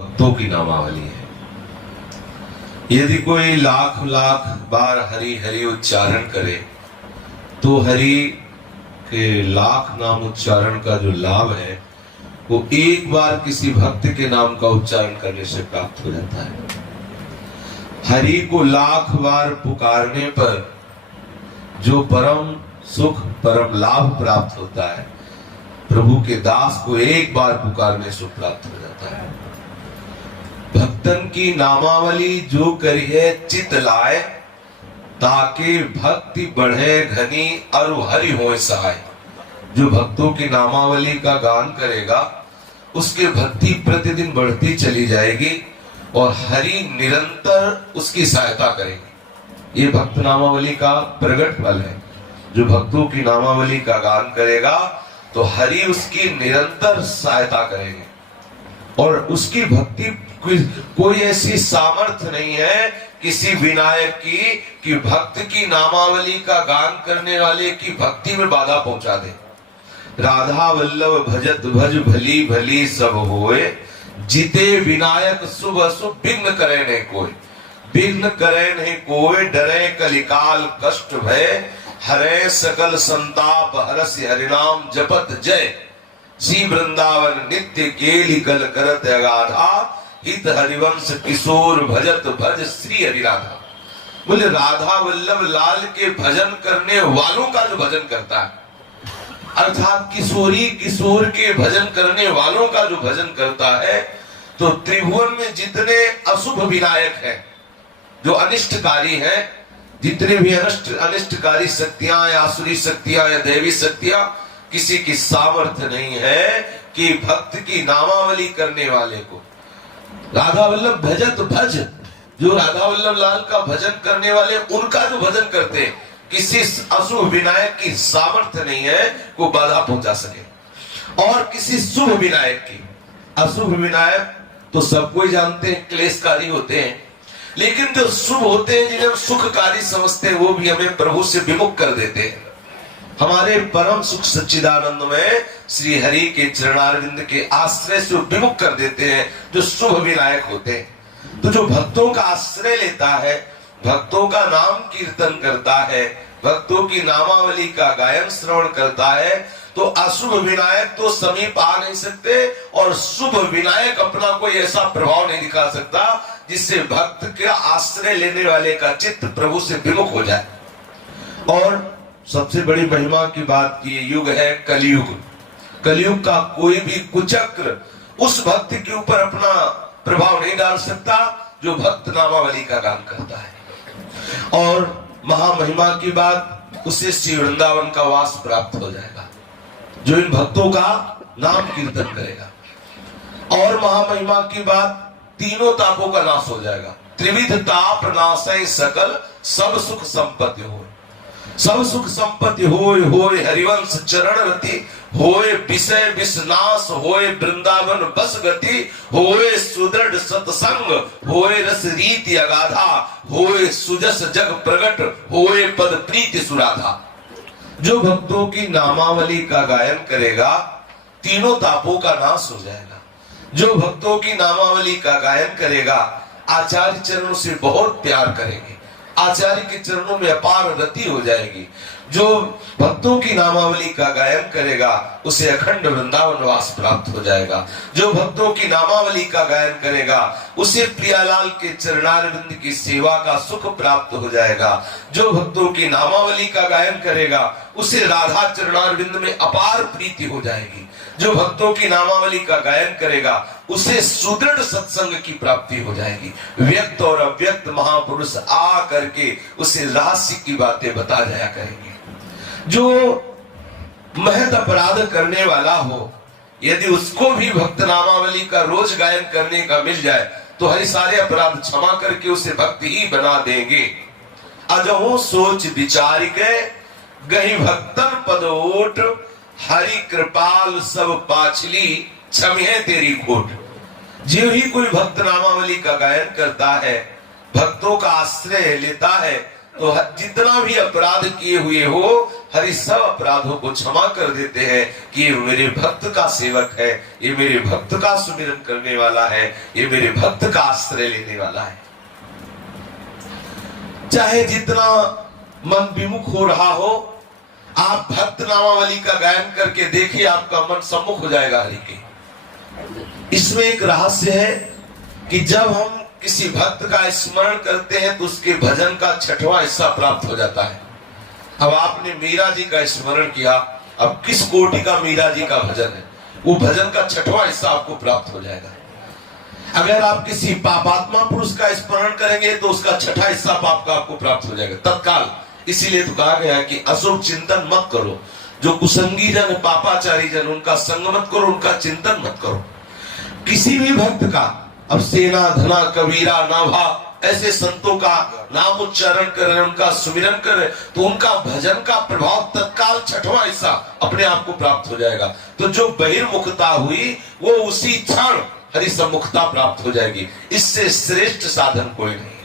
भक्तों की नामावली है। यदि कोई लाख लाख बार हरि हरि उच्चारण करे तो हरि के लाख नाम उच्चारण का जो लाभ है वो एक बार किसी भक्त के नाम का उच्चारण करने से प्राप्त हो जाता है। हरि को लाख बार पुकारने पर जो परम सुख परम लाभ प्राप्त होता है, प्रभु के दास को एक बार पुकारने से प्राप्त हो जाता है। भक्तन की नामावली जो करिए चित लाए, ताकि भक्ति बढ़े घनी और हरि होए सहाय। जो भक्तों की नामावली का गान करेगा उसके भक्ति प्रतिदिन बढ़ती चली जाएगी और हरि निरंतर उसकी सहायता करेगी। ये भक्त नामावली का प्रगट फल है। जो भक्तों की नामावली का गान करेगा तो हरि उसकी निरंतर सहायता करेंगे और उसकी भक्ति कोई ऐसी सामर्थ्य नहीं है किसी विनायक की कि भक्त की नामावली का गान करने वाले की भक्ति में बाधा पहुंचा दे। राधा वल्लभ भजत भज भली भली सब होए, जीते विनायक शुभ अशुभ विघ्न करे नहीं कोई। विघ्न करे नहीं कोई, डरे कलिकाल कष्ट भय, हरे सकल संताप हरस हरिनाम जपत जय। श्री वृंदावन नित्य केली कल करत अगाधा, हित हरिवंश किशोर भजत भज श्री हरि राधा। बोले राधा वल्लभ लाल के भजन करने वालों का जो भजन करता है, अर्थात किशोर के भजन करने वालों का जो भजन करता है, तो त्रिभुवन में जितने अशुभ विनायक हैं, जो अनिष्टकारी हैं, जितने भी अनिष्टकारी शक्तियां या आसुरी शक्तियां या दैवी शक्तियां, किसी की सामर्थ्य नहीं है कि भक्त की नामावली करने वाले को राधा वल्लभ भजत भज, जो राधा वल्लभ लाल का भजन करने वाले उनका जो भजन करते हैं, किसी अशुभ विनायक की सामर्थ्य नहीं है को बाधा पहुंचा सके। और किसी शुभ विनायक की, अशुभ विनायक तो सबको ही जानते हैं क्लेशकारी होते हैं, लेकिन जो शुभ होते हैं जिन्हें सुखकारी समझते हैं वो भी हमें प्रभु से विमुख कर देते हैं। हमारे परम सुख सच्चिदानंद में श्री हरि के चरणारविंद के आश्रय से विमुख कर देते हैं जो शुभ विनायक होते हैं। तो जो भक्तों का आश्रय लेता है, भक्तों का नाम कीर्तन करता है, भक्तों की नामावली का गायन श्रवण करता है, तो अशुभ विनायक तो समीप आ नहीं सकते और शुभ विनायक अपना कोई ऐसा प्रभाव नहीं दिखा सकता जिससे भक्त के आश्रय लेने वाले का चित्त प्रभु से विमुख हो जाए। और सबसे बड़ी महिमा की बात की युग है कलयुग। कलयुग का कोई भी कुचक्र उस भक्त के ऊपर अपना प्रभाव नहीं डाल सकता जो भक्त नामावली का गान करता है। और महामहिमा की बात, उसे श्री वृंदावन का वास प्राप्त हो जाएगा जो इन भक्तों का नाम कीर्तन करेगा। और महामहिमा की बात, तीनों तापों का नाश हो जाएगा। त्रिविध ताप नाशय सकल, सब सुख संपत्ति हो। सब सुख संपत्ति होय होय हरिवंश चरण रति, होय विषय विषनाश, होय वृंदावन बस गति, होय सुदृढ़ सत्संग, होय रस रीति अगाधा, होय सुजस जग प्रगट, होय पद प्रीति सुराधा। जो भक्तों की नामावली का गायन करेगा तीनों तापों का नाश हो जाएगा। जो भक्तों की नामावली का गायन करेगा आचार्य चरणों से बहुत प्यार करेंगे, आचार्य के चरणों में अपार रति हो जाएगी। जो भक्तों की नामावली का गायन करेगा उसे अखंड वृंदावन वास प्राप्त हो जाएगा। जो भक्तों की नामावली का गायन करेगा उसे प्रियालाल के चरणारविंद की सेवा का सुख प्राप्त हो जाएगा। जो भक्तों की नामावली का गायन करेगा उसे राधा चरणारविंद में अपार प्रीति हो जाएगी। जो भक्तों की नामावली का गायन करेगा उसे सुदृढ़ सत्संग की प्राप्ति हो जाएगी। व्यक्त और अव्यक्त महापुरुष आ करके उसे रहस्य की बातें बता जाया करेंगे। जो महत अपराध करने वाला हो, यदि उसको भी भक्त नामावली का रोज गायन करने का मिल जाए तो हरि सारे अपराध क्षमा करके उसे भक्त ही बना देंगे। अजहू सोच विचार के गही भक्तन पद ओट, हरि कृपाल सब पाछली क्षमे तेरी खोट। जो ही कोई भक्त नामावली का गायन करता है, भक्तों का आश्रय लेता है, तो जितना भी अपराध किए हुए हो हरि सब अपराधों को क्षमा कर देते हैं कि ये मेरे भक्त का सेवक है, ये मेरे भक्त का सुमिरन करने वाला है, ये मेरे भक्त का आश्रय लेने वाला है। चाहे जितना मन विमुख हो रहा हो, आप भक्त नामावली का गायन करके देखिए, आपका मन सम्मुख हो जाएगा हरि के। इसमें एक रहस्य है कि जब हम किसी भक्त का स्मरण करते हैं तो उसके भजन का 6वां हिस्सा प्राप्त हो जाता है। अब आपने मीरा जी का स्मरण किया, अब किस कोटि का मीरा जी का भजन है, वो भजन का 6वां हिस्सा आपको प्राप्त हो जाएगा। अगर आप किसी पापात्मा पुरुष का स्मरण करेंगे तो उसका 6वां हिस्सा पाप का आपको प्राप्त हो जाएगा तत्काल। इसीलिए तो कहा गया है कि अशुभ चिंतन मत करो, जो कुसंगी जन पापाचारी जन उनका संग मत करो, उनका चिंतन मत करो। किसी भी भक्त का, अब सेना धना कबीरा नाभा ऐसे संतों का नाम उच्चारण करें, उनका सुमिरन करें, तो उनका भजन का प्रभाव तत्काल 6वां हिस्सा अपने आप को प्राप्त हो जाएगा। तो जो बहिर्मुखता हुई वो उसी क्षण हरि सम्मुखता प्राप्त हो जाएगी। इससे श्रेष्ठ साधन कोई नहीं।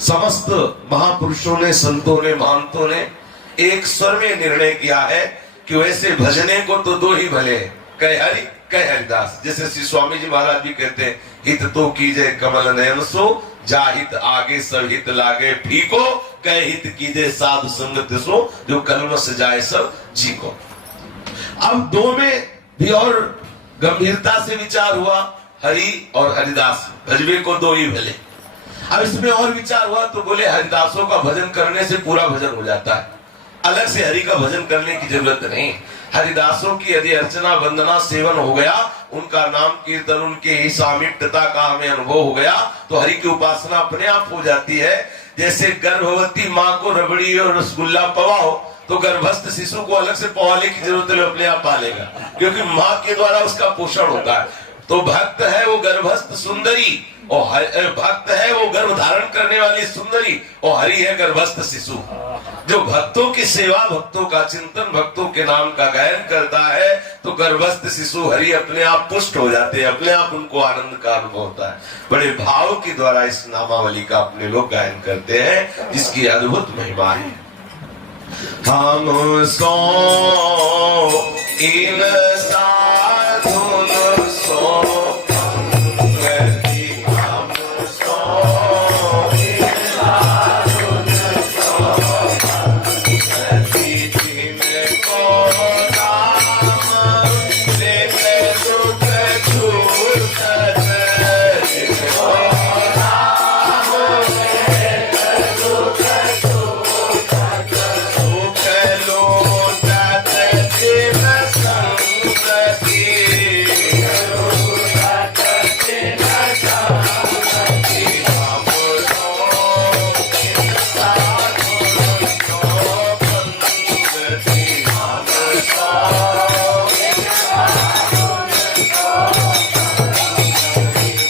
समस्त महापुरुषों ने, संतों ने, महंतों ने एक स्वर में निर्णय किया है कि वैसे भजने को तो 2 ही भले हैं, कह हरि कह हरिदास। जैसे श्री स्वामी जी महाराज भी कहते हैं, हित तो कीजे कमल नयन सो, जा हित आगे सब हित लागे फीको, कह हित कीजे साधु संगत सो, जो कलम से जाए सब जी को। अब 2 में भी और गंभीरता से विचार हुआ, हरि और हरिदास भजवे को 2 ही भले। अब इसमें और विचार हुआ तो बोले हरिदासों का भजन करने से पूरा भजन हो जाता है, अलग से हरि का भजन करने की जरूरत नहीं। हरिदासों की यदि अर्चना वंदना सेवन हो गया, उनका नाम कीर्तन, उनके ही सामीप्यता का हमें अनुभव हो गया, तो हरि की उपासना अपने आप हो जाती है। जैसे गर्भवती माँ को रबड़ी और रसगुल्ला पवाओ तो गर्भस्थ शिशु को अलग से पवाने की जरूरत नहीं, अपने आप पालेगा, क्योंकि माँ के द्वारा उसका पोषण होता है। तो भक्त है वो गर्भस्थ सुंदरी, और भक्त है वो गर्भ धारण करने वाली सुंदरी, और हरि है गर्भस्थ शिशु। जो भक्तों की सेवा, भक्तों का चिंतन, भक्तों के नाम का गायन करता है तो गर्भस्थ शिशु हरि अपने आप पुष्ट हो जाते हैं, अपने आप उनको आनंद का अनुभव होता है। बड़े भाव के द्वारा इस नामावली का अपने लोग गायन करते हैं, जिसकी अद्भुत महिमा है। हम सो इन